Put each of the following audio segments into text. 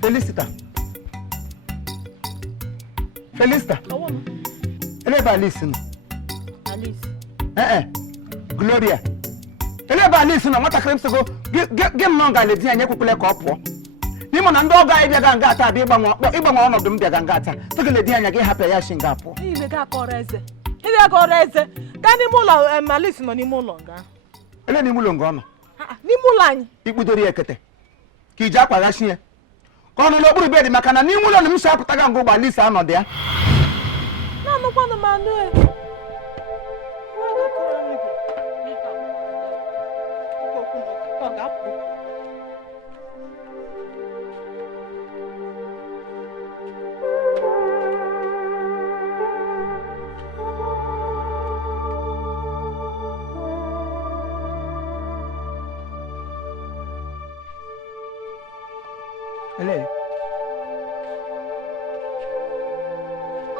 Felicita. Eleba Alice no. Gloria. Eleba Alice no mata krem sego game no ga ledi anya kwukule ka opo. Ni mo na ndo ga ibia ga ngata bi igba mo onodum bia ga ngata. To ga ledi anya ga happy ya shinga apo. Ile ga koreze. Ile ga koreze. Ka ni mulo Alice no ni mulo nga. Ele ni mulo nga no. Ni mulo anyi. Ikpudori ekete. Ki ija kwa ga shie. Kono lo buru be di maka na ni mulo ni msha puta ga ngo gba Alice anode ya. Na no kwano manu e.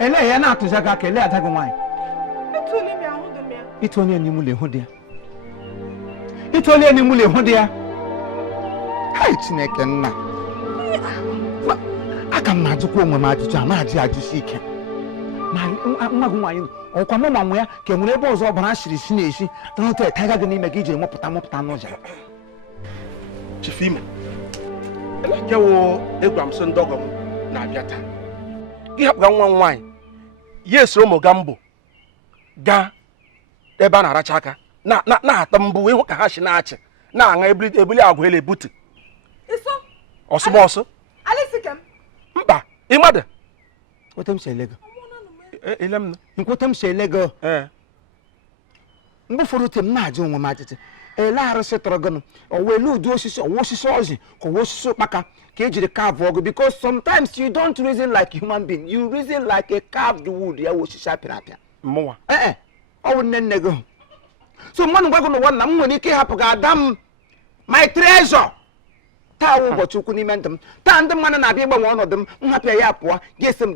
Ele ya na atujaga ka ele adago nwai. Ituli mi ahudu mi. Itoli ani mu le hu dia. Itoli ani mu le hu dia. Hai Chineke nna. Aka m na-ajụkwa onwe m ajụjụ a na-ajụ ajụsi ike. Ma nwa gị nwaanyị ọkwa mụ ma nwe ya ka enwere ebe ọzọ ọbara shiri si na-eshi tọnụtọ etaiga gị n'ime gị iji mụpụta n'ụja. Chief Imo. Elekewo egwa m so ndogo m na-abịa taa. Gị hapụ nwa nwaanyị. Ya esoro ụmụ ga mbụ gaa ebe a na-aracha aka na-ata mbụ ịhụ ka ha si na-achị na-aṅa ebuli agwa ele butu. Ọsụmọsụ. Mba, ịmadụ. Otem si elego. Elem na. Nkwotem si elego. Mgbe ụfọdụ tem na-ajụ onwe m ajụjụ. Ele arụsị tọrọ gịnụ. Ọwa elu ụdị osisi, ọwa osisi ọjị, ka ọwa osisi ụkpaka ka ejiri carve ọgụ because sometimes you don't reason like a human being. You reason like a carved wood ya wo osisi apịrị apịa. Mmụwa. Ọ bụ nne gị. So mmanụ gwa gị n'ụwa na m nwere ike ịhapụ gị ada m my treasure. Taa wụ ụbọchị ukwu n'ime ndụ m. Taa ndị mmadụ na-abịa ịgbanwe ọnọdụ m nhapịa ya pụọ ga-esi m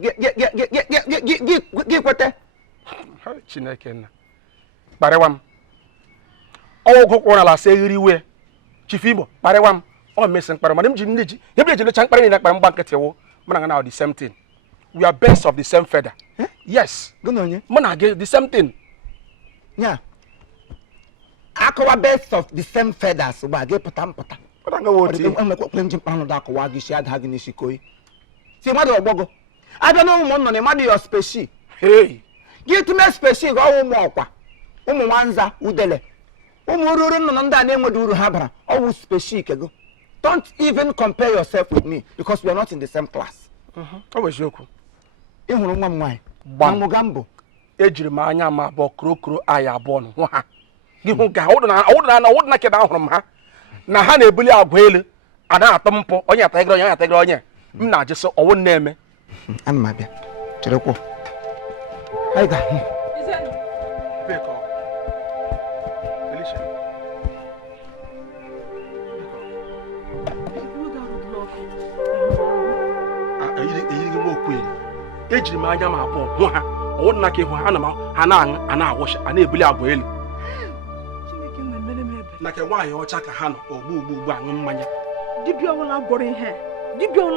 gị kwete. Chineke nna. Kparịwa m. Ọgwụ kwụrụ ala sa eghiri iwe. Chief Imo, kparịwa m. Ọ mesị mkparị mana m ji nne ji. Ebe eji lecha mkparị na akpara mgba nkịtị wụ. Mụ na now the same thing. We are birds of the same feather. Yes. Gị na onye? Mụ na gị the same thing. Yeah. Akọwa birds of the same feathers gba gị pụta mpụta. Ọ ga wo ti. Enwekwa nji mkpanụ da akọwa gị si ada gị n'isi koyi. Si mmadụ ọgbọgọ. Abịa na ụmụ nnọ na mmadụ your specie. Hey. Gị tụme specie gị ọwụ ụmụ ọkwa. Ụmụ nwanza udele. Ụmụ ururu nnụnụ ndị a na-enweghị uru ha bara. Ọwụ specie ike gị. Don't even compare yourself with me because we are not in the same class. Ọ bụ eziokwu. Ị hụrụ nwa m nwaanyị. Gbamụga mbụ. Ejiri m anya m abụọ krokro aya abụọ nụ ha. Gị hụ ka ọwụdụ na keda ahụrụ m ha. Na ha na-ebuli agwa elu. A na-atọ mpụ onye atagịrị onye atagịrị onye. M na-ajụ sị ọwụ na-eme. Ana m abịa. Chere kwuo. Anyị ga-ahụ. Ejiri m anya m abụọ hụ ha ọwụdụ na ka ịhụ ha ha na-awụcha a na-ebuli agwa elu na ka nwaanyị ọcha ka ha nọ ogbu aṅụ mmanya. Dibịa ọbụla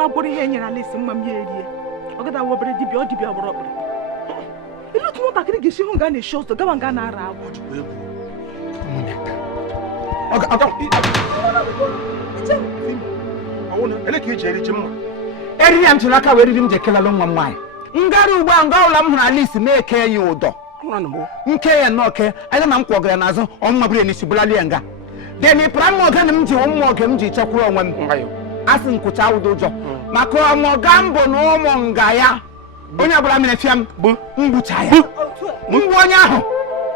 gwọrọ ihe nyere Alice mma m ya erie. Ọ gada wobere dibịa ọ dibịa gbọrọ ọkpụrụ. Ilu otu nwatakịrị ga-esi hụ nga na-eshi ụzọ gawa nga na-ara agwọ. Ele ka iji eri ji mma. Eriri ya ntụrụ aka wee riri m ji ekelala nwa m nwaanyị. Ngara ugbu a nga ụlọ m hụrụ Alice na-eke ya ụdọ. Nke ya nnọọ ke anyị na m kwọgara n'azụ ọmụma bụrụ n'isi bụlali ya nga. Then ịpụra m oge na m ji ụmụ oge m ji chekwuru onwe m. Asị nkwụcha ụdọ ụjọ maka ọmụga mbụ na ụmụ nga ya. Onye ọbụla mere fịa m mgbucha ya. Mgbu onye ahụ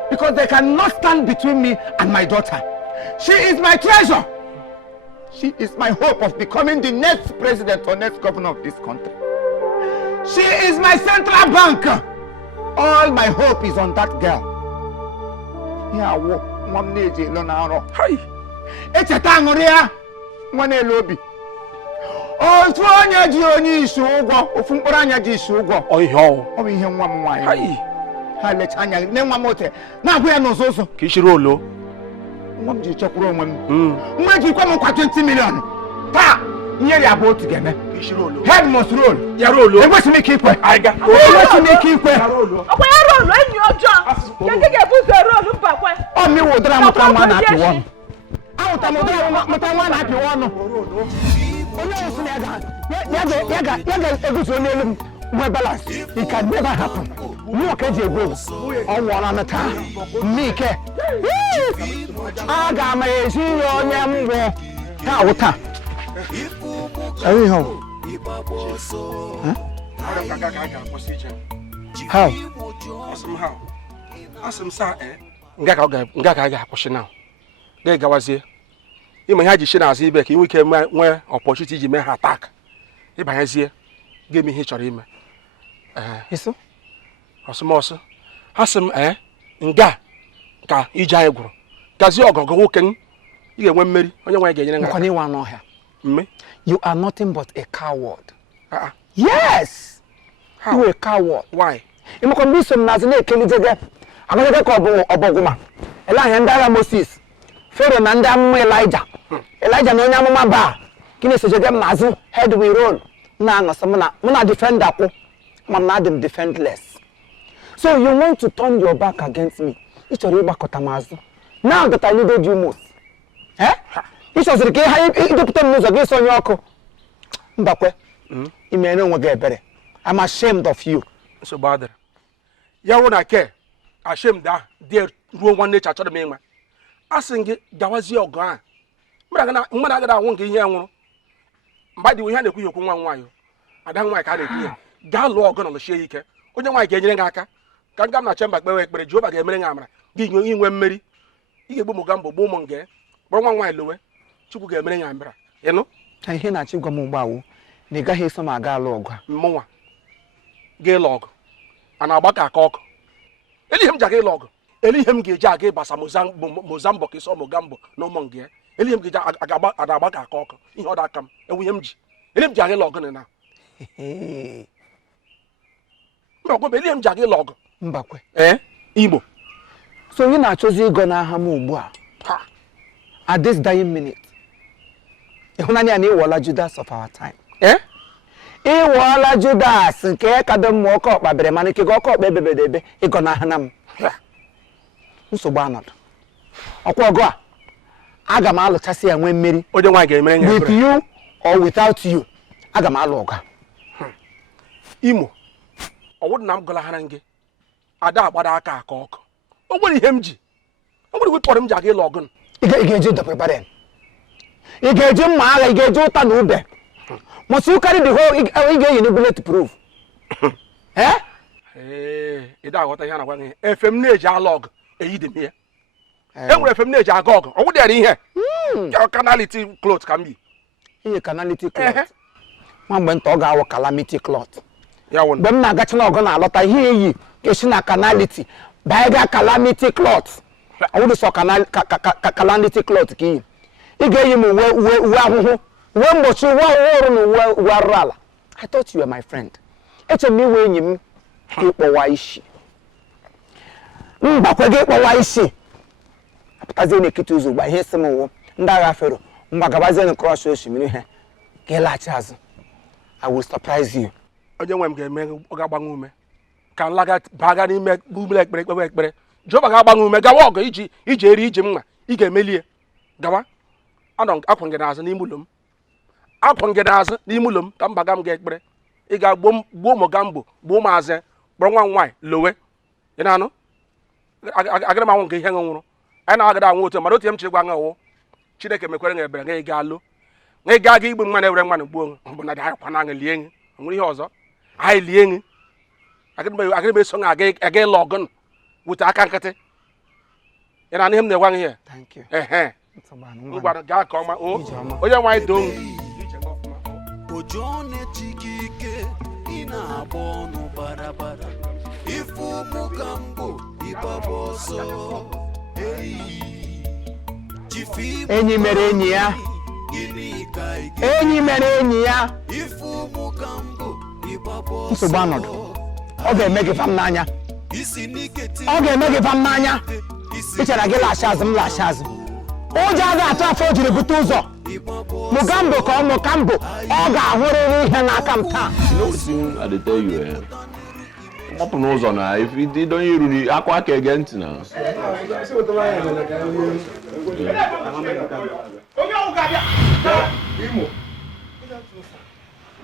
because they cannot stand between me and my daughter. She is my treasure. She is my hope of becoming the next president or next governor of this country. She is my central bank. All my hope is on that girl. Yeah, mom neji lo na ro. Hi. Echeta aṅụrị ya nwa na-ele obi. Ofu onye ji onye isi ụgwọ, ofu mkpụrụ anya ji isi ụgwọ. Ọ ihe ọ. Ọ bụ ihe nwa m nwaanyị. Hi. Ha lecha anya ne nwa m ote na-agụ ya n'ụzụzụ. Ka ishiri olo. Nwa m ji chekwuru onwe m. Nwa ji kwa m kwa 20 million. Taa nyeri abụ otu ga-eme Ishirolo. head must roll Ya rolo. ekwesịrị ike ikwe Aiga. ekwesịrị ike ikwe ọkwa ya rolu enyi ọjọọ nke ga-ebu ụzọ rolu mbakwe ọ mi wụdara mụta nwa na-apị ọnụ ahụta m ụdara mụta nwa na-apị ọnụ onye ọsị na ya ga-eguzo n'elu m nwee balance it can never happen mmụọ ka eji egwu ọ nwụọla na taa mmike aga m esi ya onye mbụ taa wụ taa how asị sa nga ka a ga-akwụsị na ga-egawazie ịma ihe ha ji shi n'azụ ibe ka ị nwee ike nwee opportunity iji mee ha attack ịbanyezie ga-eme ihe ị chọrọ ime ọsụmọsụ ha sị m nga ka ije anyị gwụrụ gazie ọgọgọ nwoke ị ga-enwe mmeri onye nwaanyị ga-enyere nkwana ịwa n'ọhịa mme you are nothing but a coward yes you are a coward why ịmakwa mgbe iso m n'azụ na-ekelitege agaghị ka ọ bụ ọbọgwụma ele anya ndị agha Moses Fero na ndị amụma Elijah na onye amụma Baal gị na-esojege m n'azụ head we roll na-aṅụsị mụ na defender kwụ ma m na-adị m defendless so you want to turn your back against me ị chọrọ ịgbakọta m azụ now that I needed you most ị chọziri ka idepụta m n'ụzọ gị sonye ọkụ mbakwe imere onwe gị ebere I'm ashamed of you nsogbu adịrị ya wụ na ke ashamed ahụ dị ruo nwanne echi achọrọ m ịnwa a sị gị gawazie ọgụ ahụ mmadụ agaghị anwụ nke ihe ya nwụrụ mgbe dị ihe a na-ekwu ya okwu nwa nwaanyị ada nwaanyị ka a na-ekwu ya gaa lụọ ọgụ na lụchie ya ike onye nwaanyị ga-enyere gị aka ka nga m na chemba kpewe ekpere Jehova ga-emere gị amara gị inwe mmeri ị ga-egbu ụmụ ga mbọ gbuo ụmụ nge kpọrọ nwa nwaanyị lowe Chukwu ga-emere gị amara ịnụ ihe na-achị gwa m ugbawo na ị gaghị eso m aga alụ ọgụ a mmụnwa ga-ịlụ ọgụ a na-agba ka aka ọkụ ele ihe m ji aga ịlụ ọgụ ele ihe m ga-eji aga ịbasa Mozambique iso Mogambo na ụmụ nge ele ihe m ga-eji agba ka aka ọkụ ihe ọ dị aka m enwe ihe m ji ele m ji aga ịlụ ọgụ na mba ọgwụ ele ihe m ji aga ịlụ ọgụ mbakwe Igbo so onye na-achọzi ịgọ n'agha m ugbu a at this dying minute ịhụnanya na ịwọla Judas of our time ịwọla Judas nke ka dị mma ọkọ ọkpa bere mana ike gị ọkọ ọkpa ebebedebe ịgọ n'agha na m nsogbu anọdụ ọkwa ọgụ a aga m alụchasị ya nwee mmeri onye nwaanyị ga-emere ya with you or without you aga m alụ ọgụ Imo ọwụdụ na m gọlaghara gị ada agbada aka aka ọkụ o nwere ihe m ji o nwere wepọrọ m ji aga ịlụ ọgụ ị ga-eji dọpụtara ị ga-eji mma agha ị ga-eji ụta na ube must you carry the whole ị ga-eyi na bullet proof ị da aghọta ihe a na-agwa gị efe m na-eji alụ ọgụ eyide m ya e nwere efe m na-eji aga ọgụ ọ wụdịara ihe kanality cloth ka m yi ihe kanality cloth nwa mgbe nta ọ ga-awụ calamity cloth ya wụ mgbe m na-agachi na ọgụ na-alọta ihe eyi ga-esi na kanality baa calamity cloth ọ wụdị sọ calamity cloth ka iyi ị ga-eyi m uwe ahụhụ uwe mgbochi uwe ọhụrụ na uwe arụrụ ala I thought you were my friend eche m iwe enyi m ka ịkpọwa isi mbakwe gị ịkpọwa isi apụtazie n'ekiti ụzọ ugba ihe si m wụ ndị agha Fero mgbagabazie na krọs osimiri ihe ka ịlaghachi azụ I will surprise you onye nwe m ga-eme ọ ga-agbanwe ume ka nlaga baga n'ime gbumere ekpere kpewe ekpere Jehova ga-agbanwe ume gawa ọgụ iji eri iji mma ị ga-emelie gawa akwụ ngị n'azụ n'ime ụlọ m akwụ ngị n'azụ n'ime ụlọ m ka m baga m ga ekpere ị ga-gbuo Mogambo gbuo maazị kpọrọ nwa nwaanyị lowe ị na-anụ agara m anwụ nke ihe nwụrụ anyị na-agara anwụ otu mara otu ihe m chiri gwa nwa Chineke mekwere nga ebere nga ị ga-alụ nga ị ga-aga igbu mmanụ ewere mmanụ gbuo bụ na anyị kwana aṅụ lie nị nwere ihe ọzọ anyị lie nị agara m eso nga aga ịlụ ọgụ wute aka nkịtị ị na-anụ ihe m na-egwa gị ihe ngwara gaa ka ọma onye nwaanyị doo enyi mere enyi ya enyi mere enyi ya nsogbu anọdụ ọ ga-eme gị fam n'anya ọ ga-eme gị fam n'anya ị chere gị laghachi azụ m laghachi azụ ụjọ a ga-atụ afọ o jiri bute ụzọ Mugambo ka ọ Mugambo ọ ga-ahụrịrị ihe n'aka m taa. I tell you, ọpụ n'ụzọ na ife donye iru ni akwa aka ege ntị na. Imo.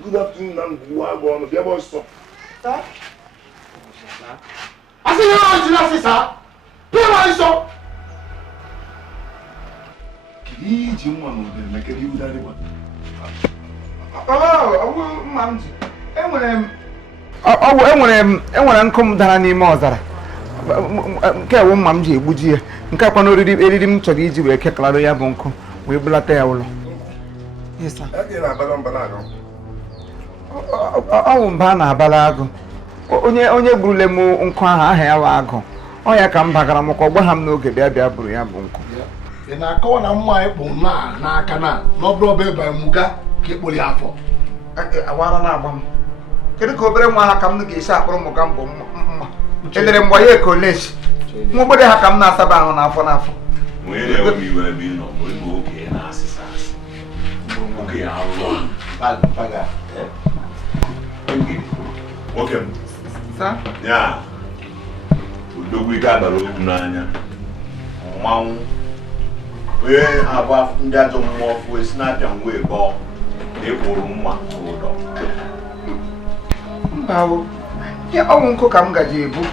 Good afternoon, I'm going to be able to. I see you on the officer. Pay my son. Kiji mwana udele mekeli udale wa. Mamji. Enwere nkụ m dara n'ime ọzara. Nke ewu mma m ji egbuji ya. Nke akwa na eriri m chọrọ iji wee kekalado ya bụ nkụ wee bulata ya ụlọ. Yes sir. Ọ bụ mba na-abala agụ. Onye gburule m nkụ ahụ aha ya wa agụ. Ọ ya ka m bagara m ka ọ gwa ha m n'oge bịa buru ya bụ nkụ. Ị na-akọwa na mma ịkpụ n'aka na n'ọbụrụ ọba ebe muga ka ịkpụrụ ya afọ. Awara na-agba m. Kedu ka obere nwa ha ka m ga-esi akpụrụ m Mugambo mma? Edere m gbaye koleji. Nwa ogbede ha ka m na-asaba ahụ n'afọ n'afọ. Onye na-ewe m iwe ebe ị nọ bụ ebe oge na-asịsa asị. Oge ya arụrụ baga. Nwoke m. Sa? Ya. Odogwu ike abara okwu n'anya. Mmanwụ. Onye abụọ ndị ajọ mmụọ fụ esi na-apịa ngwa ịbọ na ịkwụrụ mma n'ụdọ. Mbawo. Ya ọnwụ nkụ ka m gaji ebu.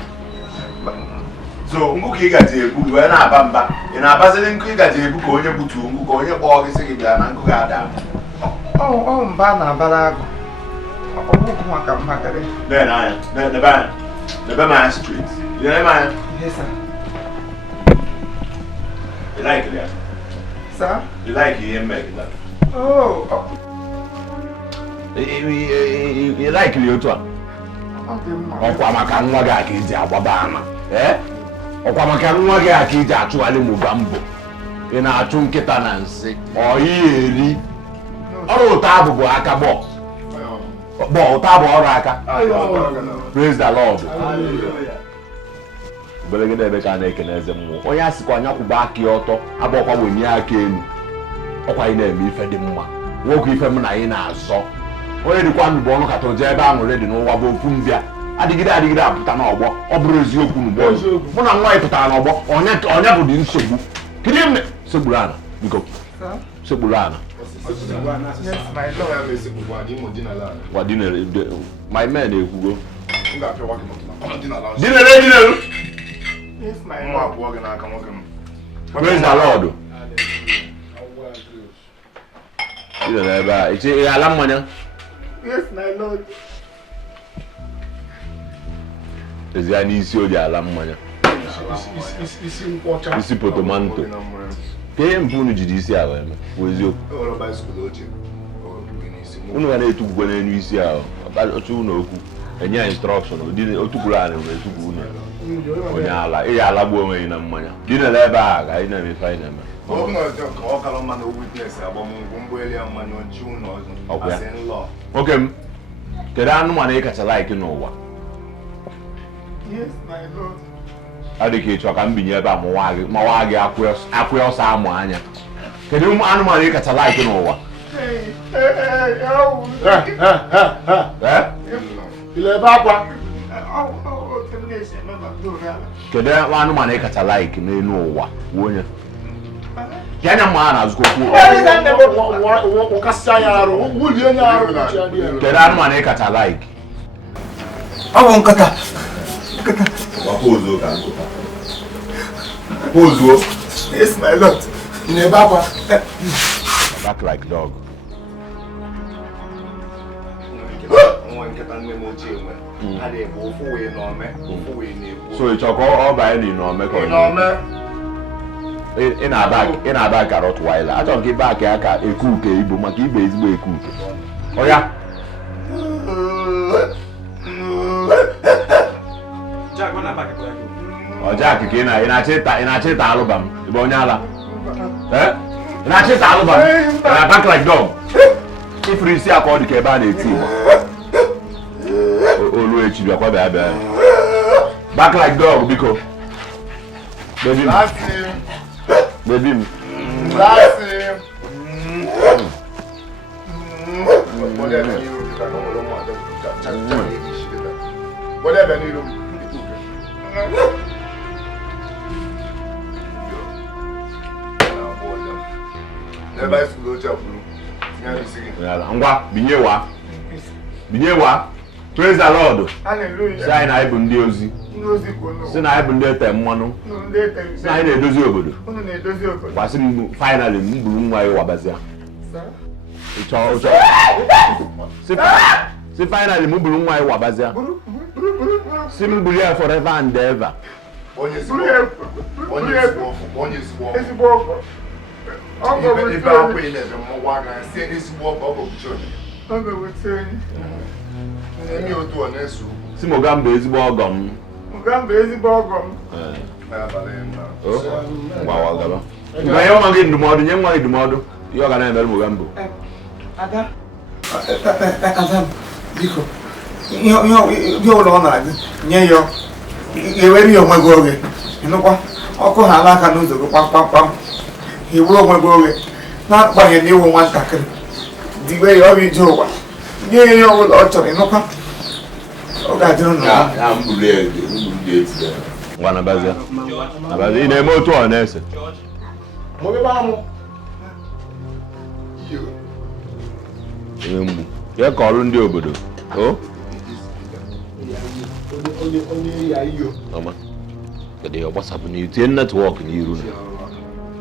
So nkụ ka ị gaji ebu wee na-aba mba. Ị na-abazili nkụ ị gaji ebu ka onye butu nkụ ka onye kpọọ gị sị gị bịa na nkụ ga-ada. Ọ mba na-abara agụ. Ọ bụ nkụ maka m bagara. Nebe anya. Nebe m anya straight. Nebe m anya. Yes sir. You like it, yeah? Sir? You like it, yeah? Oh. You like it, too? Ọkwa maka nwa gị aka iji agbaba ama. Ọkwa maka nwa gị aka iji achụgharị Mugambo. Ị na-achụ nkịta na nsị. Ọ ihe eri. Ọrụ ụtọ abụ bụ aka bọ. Ụtọ abụ ọrụ aka. Praise the Lord. Belegede ebe ka na-ekene eze mmụọ. Onye asịkwa anya kwụba aka ya ọtọ abụọkwa wenye aka elu. Ọkwa anyị na-eme ife dị mma. Nwoke ife m na anyị na-azọ. Onye dịkwa ndụ bụ ọnụ kata oje ebe aṅụrị dị n'ụwa bụ ofu mbịa. Adịgide apụta n'ọgbọ. Ọ bụrụ eziokwu n'ugbo. Mụ na nwa anyị pụtara n'ọgbọ. Onye bụ dị nsogbu. Kedu ihe segburu ana? Biko. Segburu ana. My men ekwugo. Dinere. Praise the Lord. Dinere ebe a. Ị ala mmanya? Yes, my Lord. Ezi ya n'isi o ji ala mmanya. Isi nkwọcha. Isi potomanto. Kee mpụ unu jiri isi ahụ eme? Bụ eziokwu. Unu ga na-etukwukwe n'enu isi ahụ. Ọchụ unu okwu. Enye ya instruction. Otukwuru anyị nwere etukwu unu. Onye ala. Ị alagbu onwe gị na mmanya. Dinere ebe a ka anyị na-eme ife anyị na-eme. Oke m. Kedu anụmanụ ị kacha like n'ụwa? Yes, my Lord. Adịka ị chọrọ ka m binye ebe a mawa gị akwụ ọsọ amụ anya. Kedu anụmanụ ị kacha like n'ụwa? Ile ebe akwa. Kedu anụmanụ ị kacha like n'elu ụwa? Onye ya anya mma a na-azụkọ kedu anụmanụ ị kacha like? Ọ bụ nkata. Pozuo ka nkụta. Pozuo. Yes, my Lord. Ị na-ebe akwa. Back like dog. So ị chọrọ ka ọ banye n'inome ka ị na-aba ka Rottweiler. Achọrọ ka ị baa ka ya ka ekuke Igbo maka igbe ezigbo ekuke. Ọya. Ọja ka ị na-achọ ịta alụba m. Ị bụ onye ala? Ị na-achọ ịta alụba m? Back like dog. Ifuru isi aka ọ dị ka ebe a na-eti Igbo. Olu echi bịakwa bịa. Back like dog biko. Baby m. Ngwa binyewa praise the Lord. Si anyị na anyị bụ ndị ozi, si na anyị bụ ndị ete mmanụ, si na anyị na-edozi obodo. Kwasị m finally m buru nwa ya wabazia. Si finally m buru nwa ya wabazia. Si m buru ya forever and ever. Onye ezigbo ọkọ. Ebe akwa ị na-eme mmụọ aka si ezigbo ọkọ ọ bụ chọọchị. Ọ ga-eweta enyi. Enyi otu ọ na-eso. Si Mogamba ezigbo ọgọ m. Mogamba ezigbo ọgọ m. Ngwa wagaba. Ngwa ya nwa gị ndụmọdụ, nye nwa gị ndụmọdụ. Ihe ọ ga na-emere Mogamba. Ada biko ihe ụlọ ọ na-adị nye ya ewere ya onwe gị oge ịnụkwa ọkụ ha ala aka n'ụzọ gị kpamkpamkpam iwere onwe gị oge na-akpanye na iwu nwatakịrị diwe ya ọrụ ije ụwa nye ya ihe ọbụla ọ chọrọ ịnụkwa ọ ga-adịrị ngwa nabazia ị na-eme otu ọ na-ese mgbu ya ka ọrụ ndị obodo ọma kedu ya gbasapụ na itinye netwọk n'iru na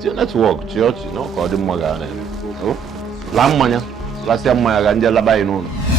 tinye netwọk chịọchị na ọ ka ọ dị mma ga na-eme la mmanya lasịa mmanya ga nje laba anyị n'ụlọ